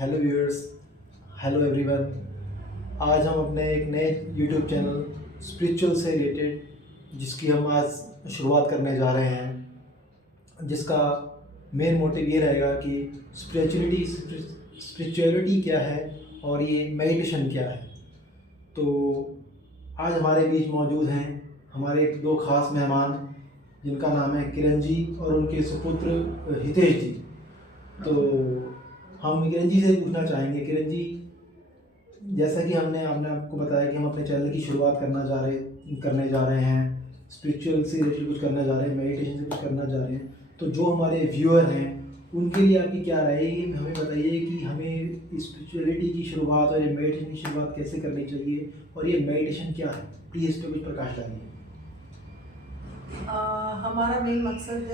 Hello viewers, hello everyone. आज हम अपने एक नए यूट्यूब चैनल स्पिरिचुअल से रिलेटेड जिसकी हम आज शुरुआत करने जा रहे हैं, जिसका मेन मोटिव ये रहेगा कि स्पिरिचुअलिटी क्या है और ये मेडिटेशन क्या है। तो आज हमारे बीच मौजूद हैं हमारे दो खास मेहमान, जिनका नाम है किरण जी और उनके सुपुत्र हितेश जी। तो हम किरण जी से पूछना चाहेंगे, किरण जी, जैसा कि हमने आपको बताया कि हम अपने चैनल की शुरुआत करने जा रहे हैं, स्पिरिचुअल से रिलेटेड कुछ करने जा रहे हैं, मेडिटेशन से कुछ करना जा रहे हैं। तो जो हमारे व्यूअर हैं उनके लिए आपकी क्या राय है, हमें बताइए कि हमें स्पिरिचुअलिटी की शुरुआत और ये मेडिटेशन की शुरुआत कैसे करनी चाहिए और ये मेडिटेशन क्या है। प्लीज़ इस पर कुछ प्रकाश डालिए। हमारा मेन मकसद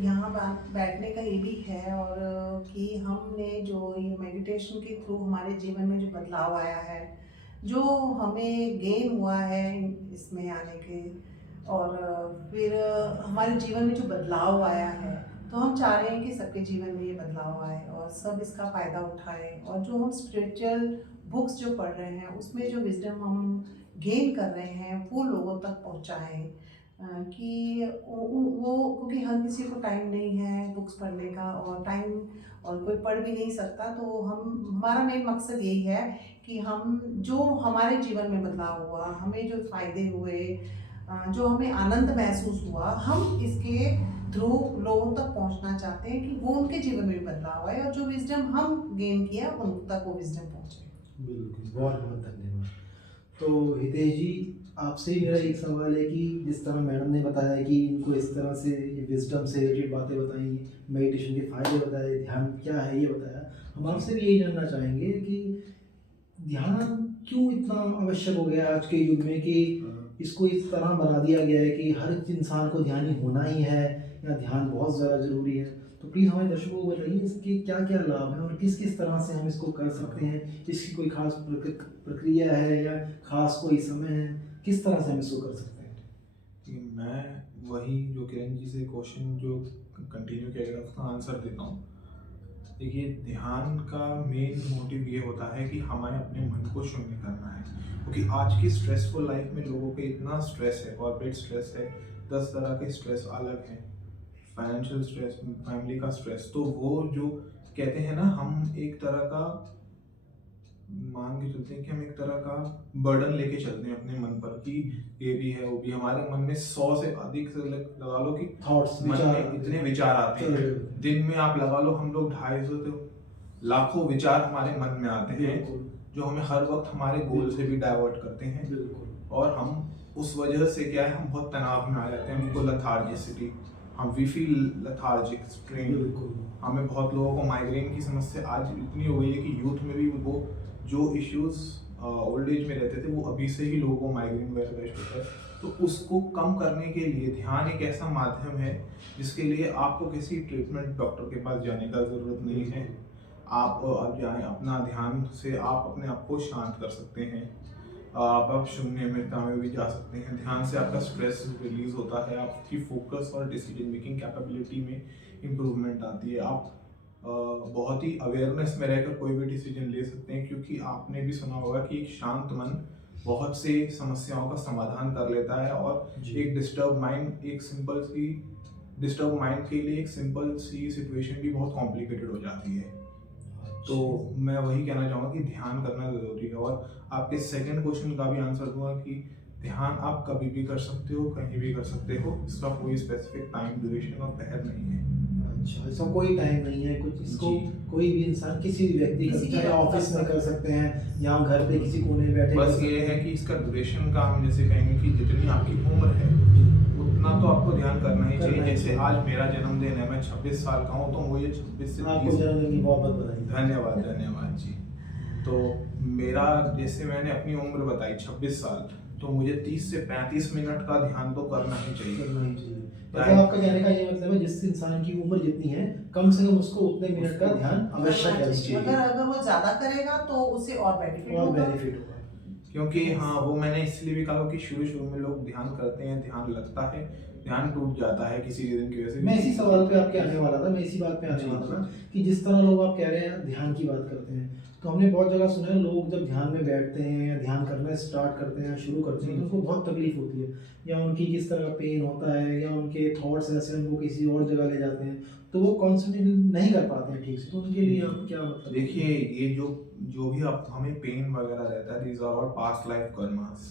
यहाँ बैठने का ये भी है और कि हमने जो ये मेडिटेशन के थ्रू हमारे जीवन में जो बदलाव आया है, जो हमें गेन हुआ है इसमें आने के, और फिर हमारे जीवन में जो बदलाव आया है, तो हम चाह रहे हैं कि सबके जीवन में ये बदलाव आए और सब इसका फ़ायदा उठाएं। और जो हम स्पिरिचुअल बुक्स जो पढ़ रहे हैं उसमें जो विजडम हम गेन कर रहे हैं वो लोगों तक पहुँचाएं। कि वो क्योंकि हर किसी को टाइम नहीं है बुक्स पढ़ने का, और टाइम और कोई पढ़ भी नहीं सकता, तो हमारा मेन मकसद यही है कि हम जो हमारे जीवन में बदलाव हुआ, हमें जो फ़ायदे हुए, जो हमें आनंद महसूस हुआ, हम इसके थ्रू लोगों तक पहुंचना चाहते हैं कि वो उनके जीवन में भी बदलाव आए और जो विजडम हम गेन किया उन तक वो विजडम पहुंचे। बिल्कुल, बहुत बहुत धन्यवाद। तो हितेश जी, आपसे मेरा एक सवाल है कि जिस तरह मैडम ने बताया कि इनको इस तरह से ये विजडम से रिलेटेड बातें बताई, मेडिटेशन के फ़ायदे बताए, ध्यान क्या है ये बताया, हम आपसे भी यही जानना चाहेंगे कि ध्यान क्यों इतना आवश्यक हो गया आज के युग में कि इसको इस तरह बना दिया गया है कि हर इंसान को ध्यानी होना ही है या ध्यान बहुत ज़्यादा ज़रूरी है। तो प्लीज़ हमारे दर्शकों को बताइए इसके क्या क्या लाभ हैं और किस किस तरह से हम इसको कर सकते हैं। इसकी कोई खास प्रक्रिया है या खास कोई समय है, किस तरह से हम इसको कर सकते हैं। कि मैं वही जो किरण जी से क्वेश्चन जो कंटिन्यू किया गया उसका आंसर देता हूँ। देखिए, ध्यान का मेन मोटिव ये होता है कि हमें अपने मन को शून्य करना है, क्योंकि आज की स्ट्रेसफुल लाइफ में लोगों पे इतना स्ट्रेस है, कॉर्पोरेट स्ट्रेस है, 10 तरह के स्ट्रेस अलग हैं, फाइनेंशियल स्ट्रेस, फैमिली का स्ट्रेस। तो वो जो कहते हैं ना, हम एक तरह का मान के चलते हैं कि हम एक तरह का बर्डन लेके चलते हैं अपने मन पर कि ये भी है वो भी। हमारे मन में 100 से अधिक से लगा लो कि थॉट्स, मन में इतने विचार आते हैं। दिन में आप लगा लो हम लोग 250 से लाखों विचार हमारे मन में आते हैं, जो हमें हर वक्त हमारे गोल से भी डाइवर्ट करते हैं। और हम उस वजह से क्या है, हम बहुत तनाव में आ जाते हैं, हमको लथार्जिसिटी, हम वी फील लथार्जिक, स्ट्रेन। हमें बहुत लोगों को माइग्रेन की समस्या आज इतनी हो गई है कि यूथ में भी वो जो इश्यूज ओल्ड एज में रहते थे वो अभी से ही लोगों को माइग्रेन वगैरह होता है। तो उसको कम करने के लिए ध्यान एक ऐसा माध्यम है जिसके लिए आपको किसी ट्रीटमेंट डॉक्टर के पास जाने का ज़रूरत नहीं है। आप जाएँ, अपना ध्यान से आप अपने आप को शांत कर सकते हैं। आप शून्यता में भी जा सकते हैं। ध्यान से आपका स्ट्रेस रिलीज होता है, आपकी फोकस और डिसीजन मेकिंग कैपेबिलिटी में इम्प्रूवमेंट आती है। आप बहुत ही अवेयरनेस में रहकर कोई भी डिसीजन ले सकते हैं, क्योंकि आपने भी सुना होगा कि एक शांत मन बहुत से समस्याओं का समाधान कर लेता है। और एक डिस्टर्ब माइंड के लिए एक सिंपल सी सिचुएशन भी बहुत कॉम्प्लिकेटेड हो जाती है। तो मैं वही कहना चाहूँगा कि ध्यान करना ज़रूरी है। और आपके सेकंड क्वेश्चन का भी आंसर दूंगा कि ध्यान आप कभी भी कर सकते हो, कहीं भी कर सकते हो। इसका कोई स्पेसिफिक टाइम ड्यूरेशन और पहर नहीं है। अच्छा, इसका कोई टाइम नहीं है कुछ, इसको कोई भी इंसान, किसी भी व्यक्ति कर सकता है, ऑफिस में कर सकते हैं या हम घर पे किसी कोने में बैठे। बस ये है कि इसका ड्यूरेशन का हम जैसे कहेंगे कि जितनी आपकी उम्र है उतना तो आपको ध्यान करना ही चाहिए। जैसे आज मेरा जन्मदिन है, मैं 26 साल का हूँ, तो मुझे 26 से आपको जन्मदिन की बहुत बहुत बधाई। धन्यवाद धन्यवाद जी। तो मेरा जैसे मैंने अपनी उम्र बताई 26 साल, तो मुझे 30 से 35 मिनट का ध्यान तो करना ही चाहिए। मतलब आपका कहने का ये मतलब है जिस इंसान की उम्र जितनी है, कम से कम उसको उतने मिनट का ध्यान अवश्य करना चाहिए। अगर वो ज़्यादा करेगा तो उसे और बेनिफिट होगा। क्योंकि हाँ, वो मैंने इसलिए भी कहा कि शुरू में लोग ध्यान करते हैं, ध्यान लगता है, ध्यान टूट जाता है किसी रीजन की वजह से। मैं इसी सवाल पे आपके आने वाला था, मैं इसी बात पे आने जी, वाला था जी। कि जिस तरह लोग आप कह रहे हैं ध्यान की बात करते हैं, तो हमने बहुत जगह सुना है लोग जब ध्यान में बैठते हैं या ध्यान करना स्टार्ट करते हैं, शुरू करते हैं, तो उनको बहुत तकलीफ होती है, या उनकी किस तरह का पेन होता है, या उनके थॉट्स ऐसे उनको किसी और जगह ले जाते हैं, तो वो कॉन्सेंट्रेट नहीं कर पाते हैं ठीक से, तो उनके लिए आप क्या मतलब? देखिए, ये जो जो भी आप हमें पेन वगैरह रहता है, these are all past life karmas.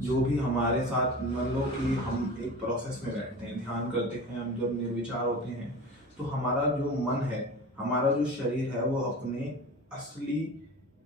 जो भी हमारे साथ, मान लो कि हम एक प्रोसेस में बैठते हैं, ध्यान करते हैं, हम जब निर्विचार होते हैं, तो हमारा जो मन है, हमारा जो शरीर है, वो अपने असली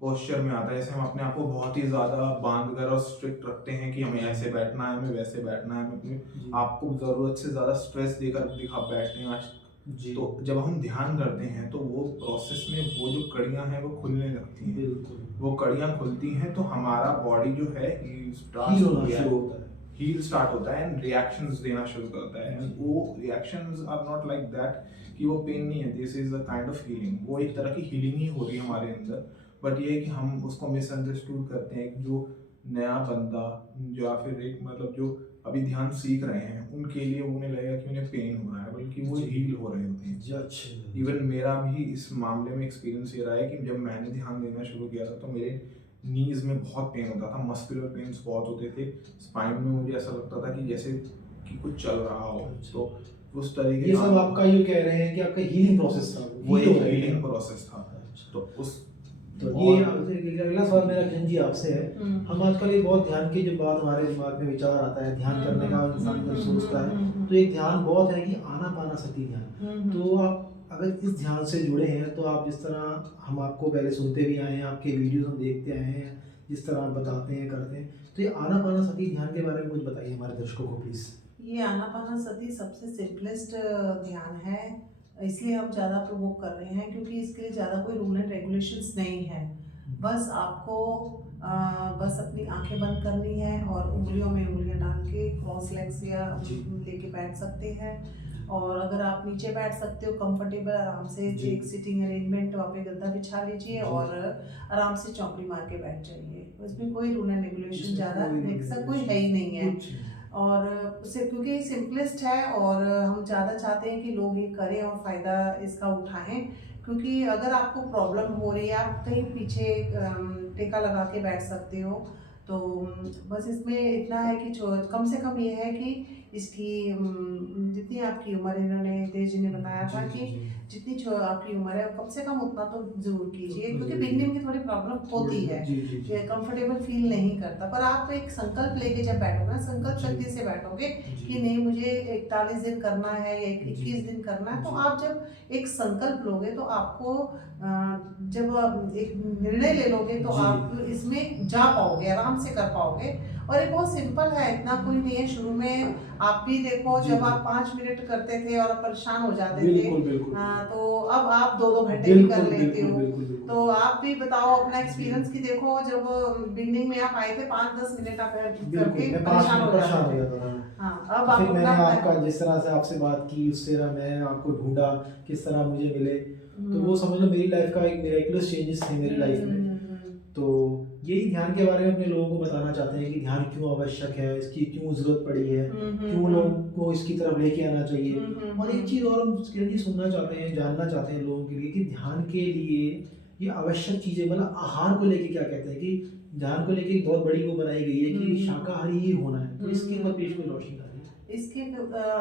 पोस्चर में आता है। जैसे हम अपने आप को बहुत ही ज़्यादा बांध कर और स्ट्रिक्ट रखते हैं कि हमें ऐसे बैठना है, हमें वैसे बैठना है, हमें अपने आपको ज़रूरत से ज़्यादा स्ट्रेस देकर दिखा बैठते हैं आज। जी, तो जब हम ध्यान करते हैं तो वो प्रोसेस में वो जो कड़ियाँ हैं वो खुलने लगती हैं। बिल्कुल वो कड़ियाँ खुलती हैं तो हमारा बॉडी जो है हील होना शुरू होता है। हील स्टार्ट होता है एंड रिएक्शंस देना शुरू करता है। एंड वो reactions are not like that कि वो पेन नहीं है, this is a kind of healing. वो एक तरह की हीलिंग ही हो रही है हमारे अंदर, बट ये है कि हम उसको मिसअंडरस्टूड करते हैं। जो नया बंदा जो या फिर एक मतलब जो अभी ध्यान सीख रहे हैं, उनके लिए उन्हें लगेगा कि उन्हें पेन हो रहा है, बल्कि वो हील हो रहे होते हैं। जी, अच्छा। इवन मेरा भी इस मामले में एक्सपीरियंस ये रहा है कि जब मैंने ध्यान देना शुरू किया था तो मेरे नीज में बहुत पेन होता था, मस्कुलर पेन्स बहुत होते थे, स्पाइन में मुझे ऐसा लगता था कि जैसे कि कुछ चल रहा हो। तो उस तरीके ये सब आपका ये कह रहे हैं कि आपका हीलिंग प्रोसेस था, वो heal हो एक रहे हीलिंग हैं। प्रोसेस था। अच्छा। तो उस तो ये अगला सवाल मेरा किरण जी आपसे है। हम आजकल ये बहुत ध्यान की जब बात हमारे दिमाग में विचार आता है ध्यान करने का, इंसान जब सोचता है तो एक ध्यान बहुत है कि आनापानसती ध्यान। तो आप अगर इस ध्यान से जुड़े हैं तो आप जिस तरह हम आपको पहले सुनते भी आए हैं, आपके वीडियोस हम देखते आए हैं, जिस तरह आप बताते हैं करते हैं, तो ये आनापानसती ध्यान के बारे में कुछ बताइए हमारे दर्शकों को प्लीज। ये आनापानसती सबसे सिंपलेस्ट ध्यान है, इसलिए हम ज़्यादा प्रोवोक कर रहे हैं क्योंकि इसके लिए ज़्यादा कोई रूल एंड रेगुलेशंस नहीं है। बस आपको बस अपनी आंखें बंद करनी है और उंगलियों में उंगलियां डाल के क्रॉस लेग्स या लेके बैठ सकते हैं। और अगर आप नीचे बैठ सकते हो कंफर्टेबल आराम से, एक सिटिंग अरेंजमेंट, वहाँ पे गद्दा बिछा लीजिए और आराम से चौकड़ी मार के बैठ जाइए। इसमें कोई रूल एंड रेगुलेशन ज़्यादा ऐसा कोई है ही नहीं है, और क्योंकि सिंपलेस्ट है और हम ज़्यादा चाहते हैं कि लोग ये करें और फ़ायदा इसका उठाएं। क्योंकि अगर आपको प्रॉब्लम हो रही है, आप कहीं पीछे टेका लगा के बैठ सकते हो। तो बस इसमें इतना है कि कम से कम ये है कि इसकी जितनी आपकी उम्र, इन्होंने तेज जी ने बताया था कि जितनी आपकी उम्र है कम से कम उतना तो जरूर कीजिए, क्योंकि बिगनिंग में थोड़ी प्रॉब्लम होती है, कंफर्टेबल फील नहीं करता। पर आप एक संकल्प लेके जब बैठोगे ना, संकल्प शक्ति से बैठोगे कि नहीं मुझे 41 दिन करना है या 21 दिन करना है, तो आप जब एक संकल्प लोगे तो आपको जब एक निर्णय ले लोगे तो आप इसमें जा पाओगे, आराम से कर पाओगे। और ये बहुत सिंपल है, इतना कोई नहीं है। शुरू में आप भी देखो जब आप 5 मिनट करते थे और परेशान हो जाते थे, तो अब आप 2-2 घंटे भी कर लेते हो। तो आप भी बताओ अपना एक्सपीरियंस कि देखो जब बिगनिंग में आप आए थे 5-10 मिनट आप करके परेशान हो जाते थे। हाँ, अब आप फिर मैंने आपका जिस तरह से आपसे बात की, उस तरह मैं आपको ढूंढा, किस तरह मुझे मिले, तो वो समझ लो मेरी लाइफ का एक मिरेकलस चेंजेस थे मेरी लाइफ में। तो यही ध्यान के बारे में अपने लोगों को बताना चाहते हैं कि ध्यान क्यों आवश्यक है, इसकी क्यों जरूरत पड़ी है, क्यों लोगों को इसकी तरफ लेके आना चाहिए। और एक चीज़ और हम किरण जी सुनना चाहते हैं, जानना चाहते हैं लोगों के लिए कि ध्यान के लिए ये आवश्यक चीज़ें, मतलब आहार को लेके क्या कहते हैं कि ध्यान को लेके एक बहुत बड़ी वो बनाई गई है कि शाकाहारी ही होना है, तो इसके ऊपर पेश कोई रोशनी डालिए। इसके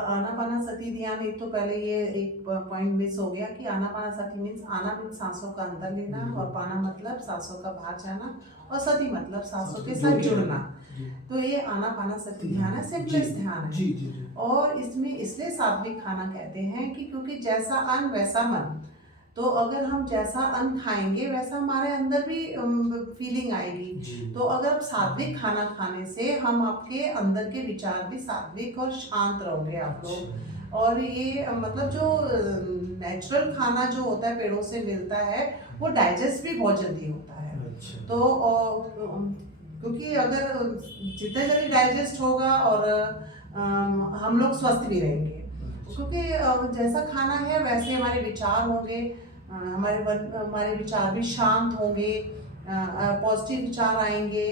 आनापानसती ध्यान, एक तो पहले ये एक पॉइंट मिस हो गया कि आनापानसती मीन्स आना मीन्स सांसों का अंदर लेना और पाना मतलब सांसों का बाहर जाना और सती मतलब सांसों के साथ जुड़ना। तो ये आनापानसती ध्यान है, सिंपलेस्ट ध्यान है। और इसमें इसलिए सात्विक खाना कहते हैं कि क्योंकि जैसा अन्न वैसा मन। तो अगर हम जैसा अन्न खाएंगे वैसा हमारे अंदर भी फीलिंग आएगी। तो अगर आप सात्विक खाना खाने से हम आपके अंदर के विचार भी सात्विक और शांत रहोगे आप लोग। और ये मतलब जो नेचुरल खाना जो होता है पेड़ों से मिलता है वो डाइजेस्ट भी बहुत जल्दी होता है। तो क्योंकि अगर जितना जल्दी डाइजेस्ट होगा और हम लोग स्वस्थ भी रहेंगे, क्योंकि जैसा खाना है वैसे हमारे विचार होंगे, हमारे विचार भी शांत होंगे, पॉजिटिव विचार आएंगे।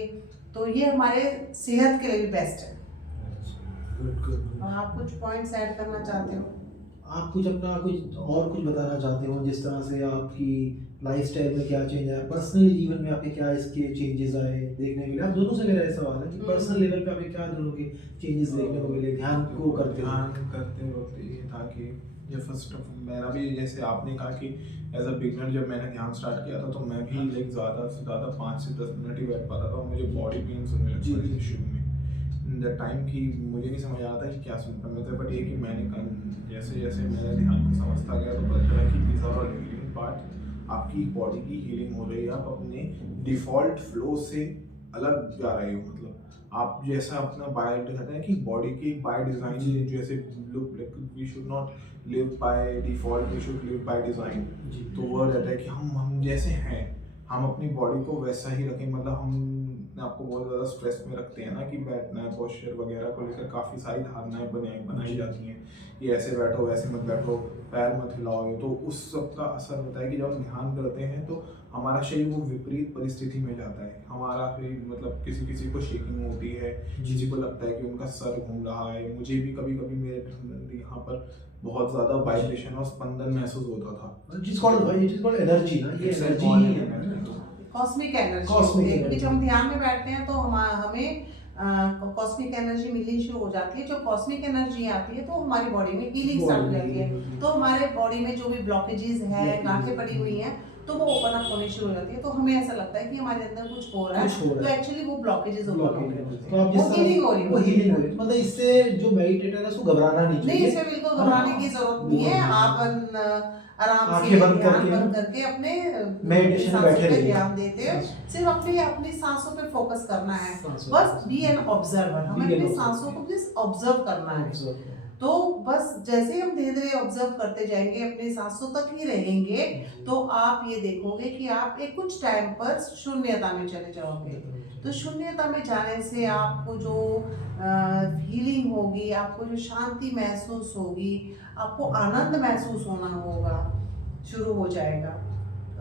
तो ये हमारे सेहत के लिए भी बेस्ट है। आप कुछ पॉइंट्स ऐड करना चाहते हो? आप कुछ अपना कुछ बताना चाहते हो, जिस तरह से आपकी लाइफस्टाइल में क्या चेंज आया, पर्सनली जीवन में आपके क्या इसके चेंजेस आए देखने के लिए? आप दोनों से मेरा ऐसा सवाल है कि पर्सनल लेवल पे आपके क्या दोनों के चेंजेस देखने को मिले ध्यान को करते हुए? ध्यान करते वक्त ये था कि ये फर्स्ट ऑफ मेरा भी, जैसे आपने कहा कि एज अ बिगनर जब मैंने ध्यान स्टार्ट किया था तो मैं भी लाइक ज़्यादा से ज़्यादा 5 से 10 मिनट ही बैठ पाता था और मुझे बॉडी पेन्स होने लग पड़े थे शुरू में द टाइम की। मुझे नहीं समझ आता कि क्या सुनता मैं था, बट ये कि मैंने जैसे जैसे मेरा ध्यान को समझता गया तो पता चला कि these are all healing part. आपकी बॉडी की हीलिंग हो रही है, आप अपने डिफ़ॉल्ट फ्लो से अलग जा रहे हो। मतलब आप जैसा अपना बाय कहते हैं कि बॉडी की बाय डिज़ाइन जैसे look like we should not live by default, we should live by design. तो वह रहता है कि हम जैसे हैं हम अपनी बॉडी को वैसा ही रखें। मतलब हम आपको बहुत ज़्यादा स्ट्रेस में रखते हैं ना कि बैठना है, पोस्चर वगैरह को लेकर काफ़ी सारी धारणाएं बनाई जाती हैं कि ऐसे बैठो वैसे मत बैठो, पैर मत हिलाओ। तो उस सब का असर होता है कि जब हम ध्यान करते हैं तो हमारा शरीर वो विपरीत परिस्थिति में जाता है। हमारा शरीर मतलब किसी किसी को शेकिंग होती है, किसी को लगता है कि उनका सर घूम रहा है। मुझे भी कभी कभी मेरे यहाँ पर बहुत ज़्यादा वाइब्रेशन और स्पंदन महसूस होता था। इट इज कॉल्ड एनर्जी ना, ये एनर्जी ही है, कॉस्मिक एनर्जी। Cosmic क्योंकि energy। जब हम ध्यान में बैठते हैं तो हमें कॉस्मिक एनर्जी मिलनी शुरू हो जाती है। जो कॉस्मिक एनर्जी आती है तो हमारी बॉडी में हीलिंग स्टार्ट हो जाती है। तो हमारे बॉडी में जो भी ब्लॉकेजेस है, गांठें पड़ी हुई हैं, तो वो ओपन अप होने शुरू हो जाती है। तो हमें ऐसा लगता है कि हमारे अंदर कुछ हो रहा है, तो एक्चुअली वो ब्लॉकेजेस ओपन हो रहे हैं, तो आप वो हीलिंग हो रही है। वो हीलिंग हो रही है। मतलब इससे जो मेडिटेटर है उसको घबराना नहीं चाहिए। नहीं, इसमें बिल्कुल घबराने की जरूरत नहीं है। आप आराम से आंखें बंद बंद करके अपने मेडिटेशन में बैठे रहिए, ध्यान देते हो। सिर्फ अपनी सांसों पे फोकस करना है, बस बी एन ऑब्जर्वर। हमें अपनी सांसों को बस ऑब्जर्व करना है। तो बस जैसे हम धीरे धीरे ऑब्जर्व करते जाएंगे, अपनी सांसों तक ही रहेंगे, तो आप ये देखोगे कि आप एक कुछ टाइम पर शून्यता में चले जाओगे। तो शून्यता में जाने से आपको जो हीलिंग होगी, आपको जो शांति महसूस होगी, आपको आनंद महसूस होना होगा, शुरू हो जाएगा।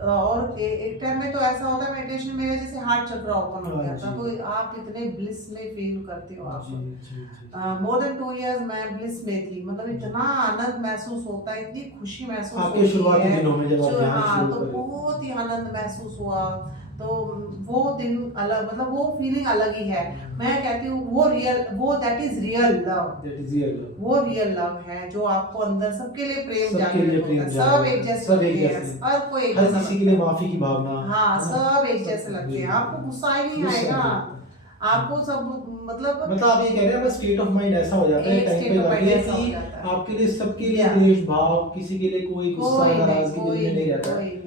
और एक टाइम में तो ऐसा होता है मेडिटेशन में जैसे हार्ट चक्र ओपन हो गया था, तो आप इतने ब्लिस में फील करते हो। आप मोर देन 2 years मैं ब्लिस में थी। मतलब इतना आनंद महसूस होता है, इतनी खुशी महसूस आपके शुरुआती दिनों में जब आप ध्यान शुरू तो करें, बहुत ही आनंद महसूस हुआ। तो वो दिन अलग, मतलब वो फीलिंग अलग ही है। मैं कहती हूँ वो दैट इज रियल लव। वो रियल लव है जो आपको अंदर सबके लिए प्रेम जागृत होता है। सब एक जैसे लगते हैं, हर कोई एक जैसा, किसी के लिए माफी की भावना, हाँ सब एक जैसे लगते हैं। आपको गुस्सा ही नहीं आएगा, आपको सब मतलब आप ये कह रहे हैं बस स्टेट ऑफ माइंड ऐसा हो जाता है टाइम पे जाती है कि आपके लिए सबके लिए द्वेष भाव, किसी के लिए कोई गुस्सा नाराजगी दिल में नहीं रहता है।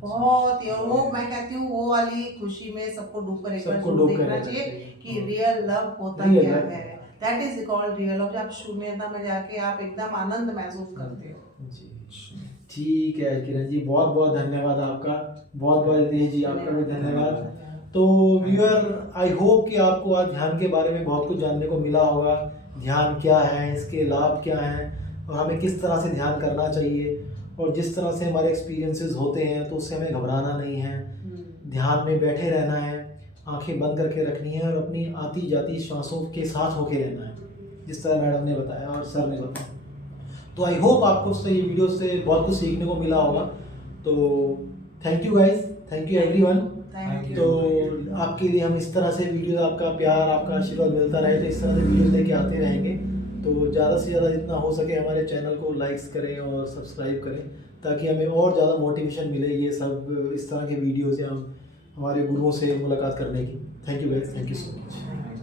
बहुत ही, और वो मैं कहती हूँ वो वाली खुशी में सबको डूब कर एक बार देखना चाहिए कि रियल लव होता क्या है। That is called real love. जब शून्यता में जाके आप एकदम आनंद महसूस करते हो। ठीक है किरण जी, बहुत बहुत धन्यवाद आपका, बहुत बहुत रितेश जी आपका भी धन्यवाद। तो व्यूअर, आई होप कि आपको आज ध्यान के बारे में बहुत कुछ जानने को मिला होगा। ध्यान क्या है, इसके लाभ क्या हैं, और हमें किस तरह से ध्यान करना चाहिए। और जिस तरह से हमारे एक्सपीरियंसेस होते हैं तो उससे हमें घबराना नहीं है, ध्यान में बैठे रहना है, आंखें बंद करके रखनी है और अपनी आती जाती श्वासों के साथ होके रहना है, जिस तरह मैडम ने बताया और सर ने बताया। तो आई होप आपको उससे ये वीडियो से बहुत कुछ सीखने को मिला होगा। तो thank you guys, thank you everyone. तो आपके लिए हम इस तरह से वीडियो, आपका प्यार, आपका आशीर्वाद मिलता रहे तो इस तरह से वीडियोस लेके आते रहेंगे। तो ज़्यादा से ज़्यादा जितना हो सके हमारे चैनल को लाइक्स करें और सब्सक्राइब करें, ताकि हमें और ज़्यादा मोटिवेशन मिले ये सब इस तरह के वीडियोज़ या हमारे गुरुओं से मुलाकात करने की। Thank you guys, thank you so much.